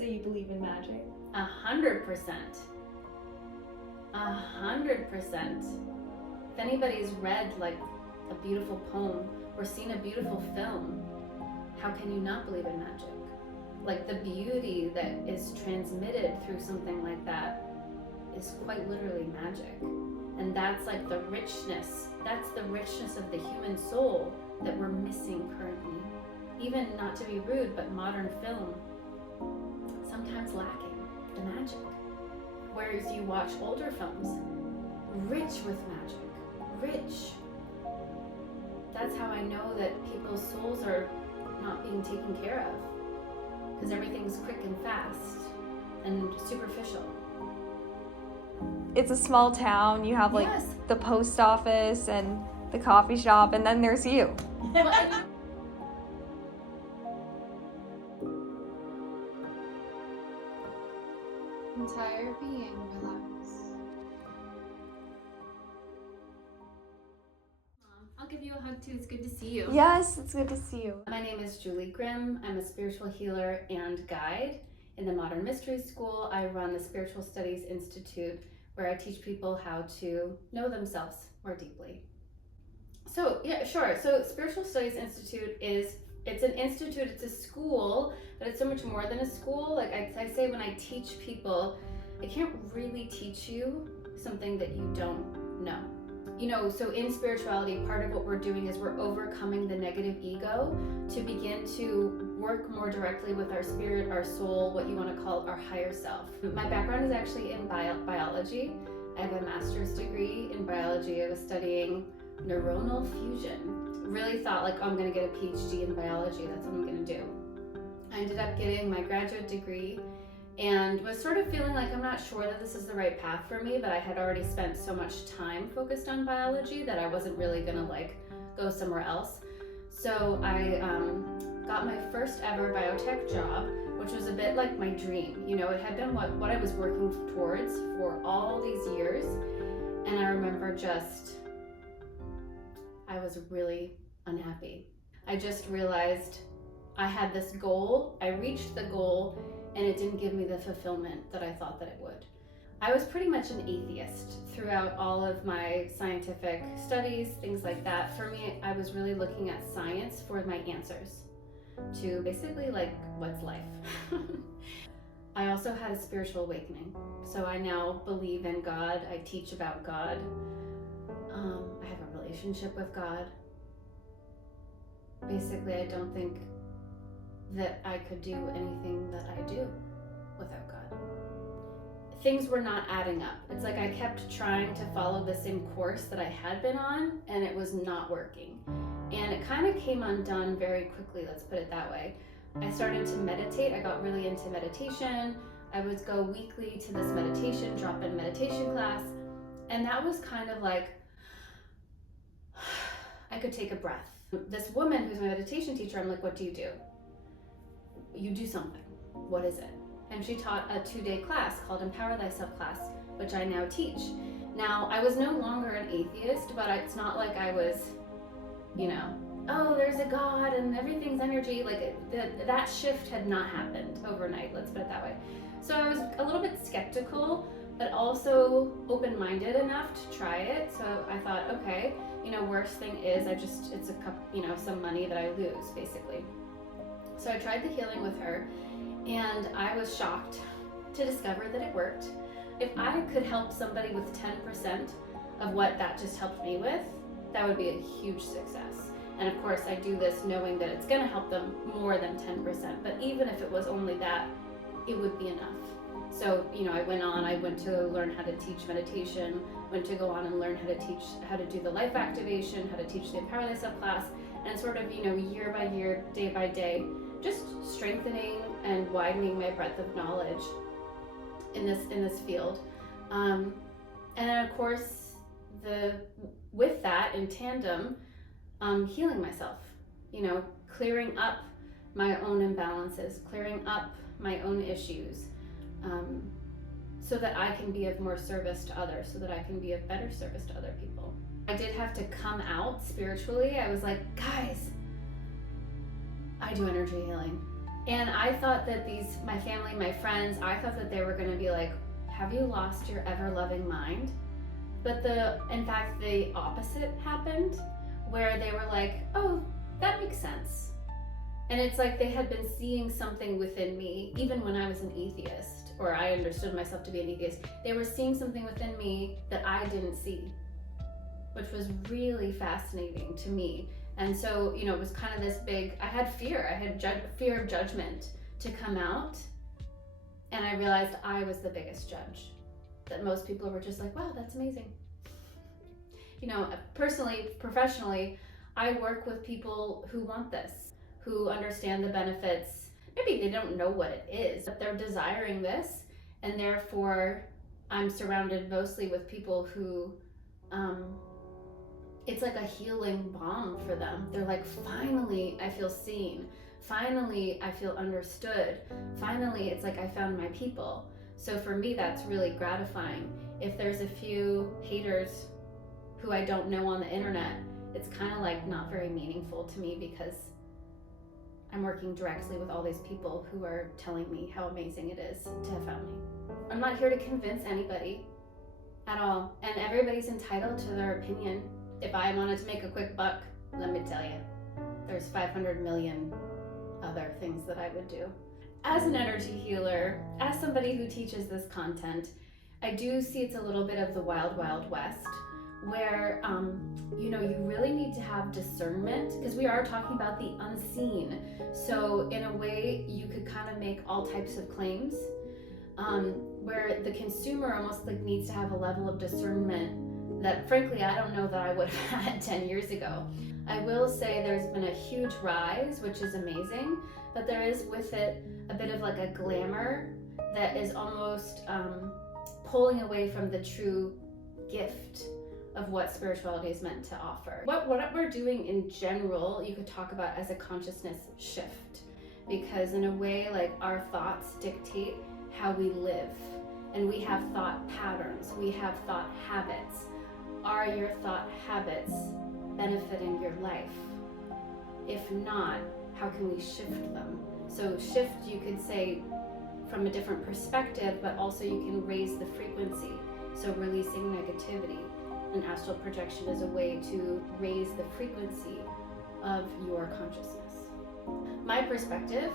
So you believe in magic? 100%. 100%. If anybody's read like a beautiful poem or seen a beautiful film, how can you not believe in magic? Like the beauty that is transmitted through something like that is quite literally magic. And that's like the richness of the human soul that we're missing currently. Even, not to be rude, but modern film sometimes lacking the magic. Whereas you watch older films, rich with magic, rich. That's how I know that people's souls are not being taken care of, because everything's quick and fast and superficial. It's a small town. You have like the post office and the coffee shop, and then there's you. Entire being, relax. I'll give you a hug too. It's good to see you. Yes, it's good to see you. My name is Julie Grimm. I'm a spiritual healer and guide. In the Modern Mystery School, I run the Spiritual Studies Institute, where I teach people how to know themselves more deeply. So yeah, sure. So Spiritual Studies Institute it's an institute, it's a school, but it's so much more than a school. Like I say when I teach people, I can't really teach you something that you don't know. You know, so in spirituality, part of what we're doing is we're overcoming the negative ego to begin to work more directly with our spirit, our soul, what you want to call our higher self. My background is actually in biology. I have a master's degree in biology. I was studying neuronal fusion. Really thought like, oh, I'm gonna get a PhD in biology, that's what I'm gonna do. I ended up getting my graduate degree and was sort of feeling like I'm not sure that this is the right path for me, but I had already spent so much time focused on biology that I wasn't really gonna like go somewhere else. So I got my first ever biotech job, which was a bit like my dream. You know, it had been what I was working towards for all these years. And I remember I was really unhappy. I just realized I had this goal, I reached the goal, and it didn't give me the fulfillment that I thought that it would. I was pretty much an atheist throughout all of my scientific studies, things like that. For me, I was really looking at science for my answers to basically like, what's life? I also had a spiritual awakening. So I now believe in God, I teach about God. I have a relationship with God. Basically, I don't think that I could do anything that I do without God. Things were not adding up. It's like I kept trying to follow the same course that I had been on, and it was not working. And it kind of came undone very quickly, let's put it that way. I started to meditate. I got really into meditation. I would go weekly to this meditation, drop-in meditation class, and that was kind of like, I could take a breath. This woman who's my meditation teacher, I'm like, what do? You do something. What is it? And she taught a 2-day class called Empower Thyself class, which I now teach. Now, I was no longer an atheist, but it's not like I was, you know, oh, there's a God and everything's energy. Like that shift had not happened overnight, let's put it that way. So I was a little bit skeptical, but also open-minded enough to try it. So I thought, okay, you know, worst thing is it's a cup, you know, some money that I lose, basically. So I tried the healing with her, and I was shocked to discover that it worked. If I could help somebody with 10% of what that just helped me with, that would be a huge success. And of course, I do this knowing that it's gonna help them more than 10%, but even if it was only that, it would be enough. So, you know, I went to learn how to teach meditation, went to go on and learn how to do the life activation, how to teach the Empower Thyself class, and sort of, you know, year by year, day by day, just strengthening and widening my breadth of knowledge in this field. And then of course, with that in tandem, healing myself, you know, clearing up my own imbalances, clearing up my own issues, so that I can be of more service to others, so that I can be of better service to other people. I did have to come out spiritually. I was like, guys, I do energy healing. And I thought that my family, my friends, I thought that they were going to be like, have you lost your ever-loving mind? But in fact, the opposite happened, where they were like, oh, that makes sense. And it's like they had been seeing something within me, even when I was an atheist, or I understood myself to be an atheist. They were seeing something within me that I didn't see, which was really fascinating to me. And so, it was kind of this big, I had fear. I had fear of judgment to come out. And I realized I was the biggest judge. That most people were just like, wow, that's amazing. Personally, professionally, I work with people who want this, who understand the benefits. Maybe they don't know what it is, but they're desiring this. And therefore, I'm surrounded mostly with people who, it's like a healing balm for them. They're like, finally, I feel seen. Finally, I feel understood. Finally, it's like I found my people. So for me, that's really gratifying. If there's a few haters who I don't know on the internet, it's kind of like not very meaningful to me, because I'm working directly with all these people who are telling me how amazing it is to have found me. I'm not here to convince anybody at all, and everybody's entitled to their opinion. If I wanted to make a quick buck, let me tell you, there's 500 million other things that I would do. As an energy healer, as somebody who teaches this content, I do see it's a little bit of the wild, wild west, where you really need to have discernment, because we are talking about the unseen. So in a way, you could kind of make all types of claims, where the consumer almost like needs to have a level of discernment that frankly I don't know that I would have had 10 years ago. I will say there's been a huge rise, which is amazing, but there is with it a bit of like a glamour that is almost pulling away from the true gift of what spirituality is meant to offer. What we're doing in general, you could talk about as a consciousness shift, because in a way, like, our thoughts dictate how we live, and we have thought patterns, we have thought habits. Are your thought habits benefiting your life? If not, how can we shift them? So shift, you could say, from a different perspective, but also you can raise the frequency, so releasing negativity. And astral projection is a way to raise the frequency of your consciousness. My perspective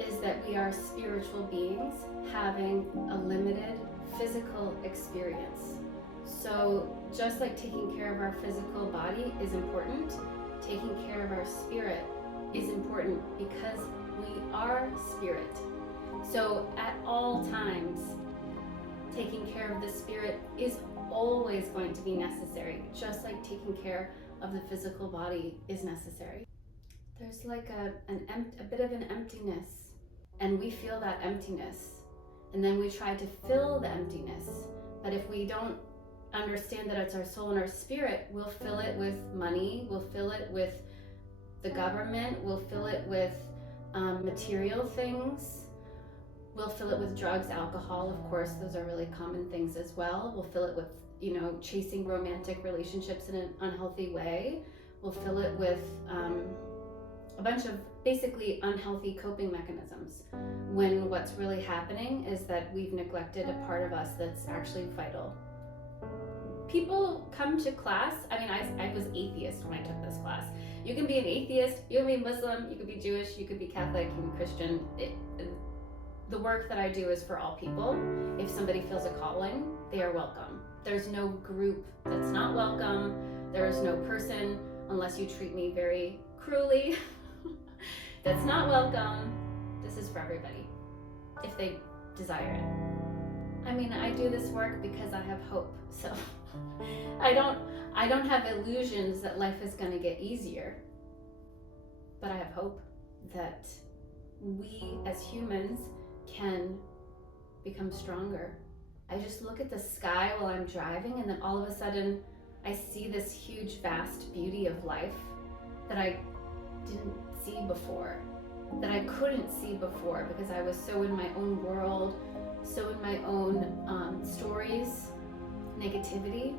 is that we are spiritual beings having a limited physical experience. So just like taking care of our physical body is important, taking care of our spirit is important, because we are spirit. So at all times, taking care of the spirit is always going to be necessary, just like taking care of the physical body is necessary. There's like a bit of an emptiness, and we feel that emptiness, and then we try to fill the emptiness. But if we don't understand that it's our soul and our spirit, we'll fill it with money, we'll fill it with the government, we'll fill it with material things, we'll fill it with drugs, alcohol, of course, those are really common things as well. We'll fill it with, chasing romantic relationships in an unhealthy way. We'll fill it with a bunch of basically unhealthy coping mechanisms, when what's really happening is that we've neglected a part of us that's actually vital. People come to class, I was atheist when I took this class. You can be an atheist, you can be Muslim, you could be Jewish, you could be Catholic, you can be Christian. The work that I do is for all people. If somebody feels a calling, they are welcome. There's no group that's not welcome. There is no person, unless you treat me very cruelly, that's not welcome. This is for everybody, if they desire it. I do this work because I have hope. So I don't have illusions that life is going to get easier, but I have hope that we as humans can become stronger. I just look at the sky while I'm driving, and then all of a sudden I see this huge vast beauty of life that I didn't see before, that I couldn't see before, because I was so in my own world, so in my own stories, negativity.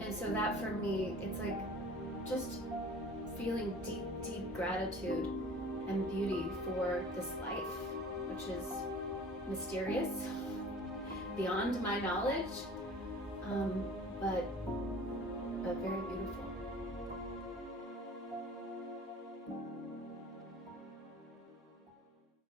And so that for me, it's like just feeling deep, deep gratitude and beauty for this life, which is mysterious, beyond my knowledge, but very beautiful.